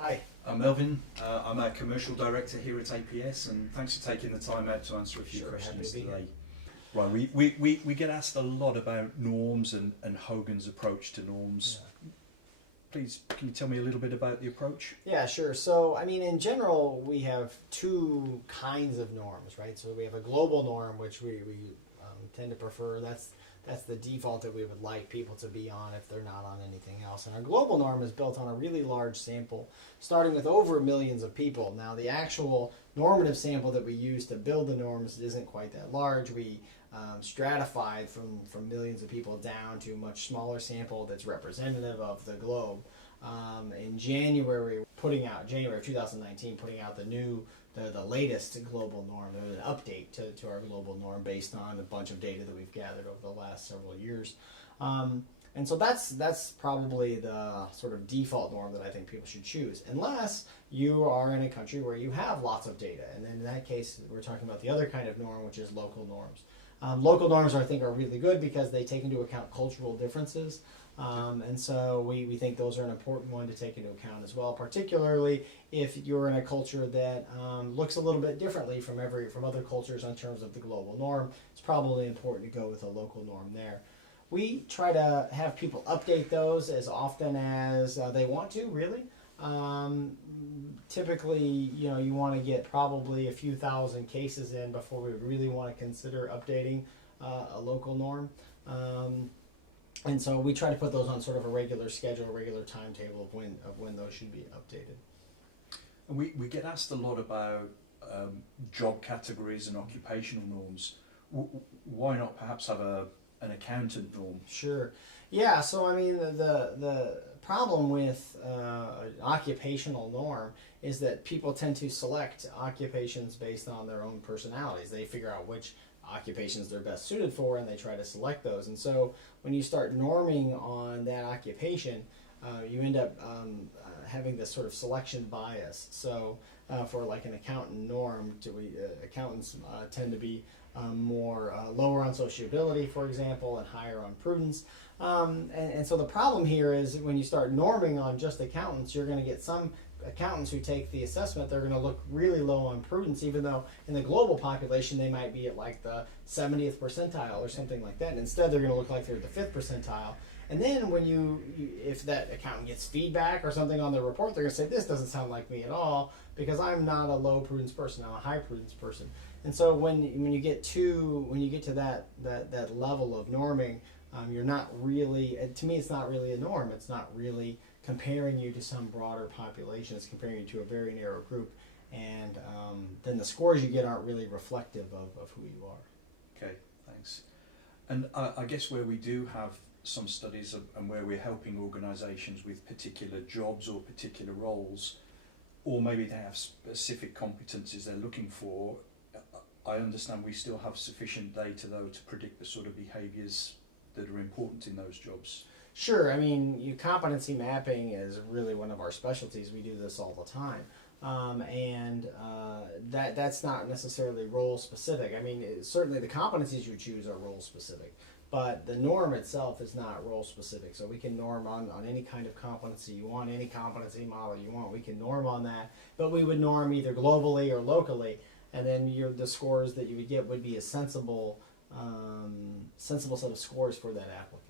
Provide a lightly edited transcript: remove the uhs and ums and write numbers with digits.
Hi. I'm Melvyn. I'm a commercial director here at APS, and thanks for taking the time out to answer a few questions today. Right, we get asked a lot about norms and Hogan's approach to norms. Yeah. Please, can you tell me a little bit about the approach? Yeah, sure. So, I mean, in general, we have two kinds of norms, right? So we have a global norm, which we tend to prefer. That's the default that we would like people to be on if they're not on anything else. And our global norm is built on a really large sample, starting with over millions of people. Now, the actual normative sample that we use to build the norms isn't quite that large. We stratified from millions of people down to a much smaller sample that's representative of the globe. In January of 2019, putting out the latest global norm, an update to our global norm based on a bunch of data that we've gathered over the last several years. And so that's probably the sort of default norm that I think people should choose, unless you are in a country where you have lots of data. And then in that case, we're talking about the other kind of norm, which is local norms. Local norms, I think, are really good because they take into account cultural differences. And so we think those are an important one to take into account as well, particularly if you're in a culture that looks a little bit differently from other cultures in terms of the global norm. It's probably important to go with a local norm there. We try to have people update those as often as they want to, really. Typically, you want to get probably a few thousand cases in before we really want to consider updating a local norm. And so we try to put those on sort of a regular schedule, a regular timetable of when those should be updated. And we get asked a lot about job categories and occupational norms. Why not perhaps have an accountant norm? Sure. Yeah, so I mean, the problem with an occupational norm is that people tend to select occupations based on their own personalities. They figure out which occupations they're best suited for, and they try to select those. And so when you start norming on that occupation, you end up having this sort of selection bias. So for like an accountant norm, accountants tend to be more lower on sociability, for example, and higher on prudence. And so the problem here is when you start norming on just accountants, you're going to get some accountants who take the assessment, they're going to look really low on prudence, even though in the global population they might be at like the 70th percentile or something like that. And instead they're going to look like they're at the 5th percentile. And then when if that accountant gets feedback or something on the report, they're going to say, this doesn't sound like me at all, because I'm not a low prudence person, I'm a high prudence person. And so when you get to that level of norming, you're not really, to me it's not really a norm. It's not really comparing you to some broader population. It's comparing you to a very narrow group, and then the scores you get aren't really reflective of who you are. Okay, thanks. And I guess where we do have some studies and where we're helping organisations with particular jobs or particular roles, or maybe they have specific competencies they're looking for, I understand we still have sufficient data though to predict the sort of behaviours that are important in those jobs. Sure. I mean, competency mapping is really one of our specialties. We do this all the time. That's not necessarily role specific. I mean, certainly the competencies you choose are role specific, but the norm itself is not role specific. So we can norm on any kind of competency you want, any competency model you want. We can norm on that, but we would norm either globally or locally, and then the scores that you would get would be a sensible set of scores for that applicant.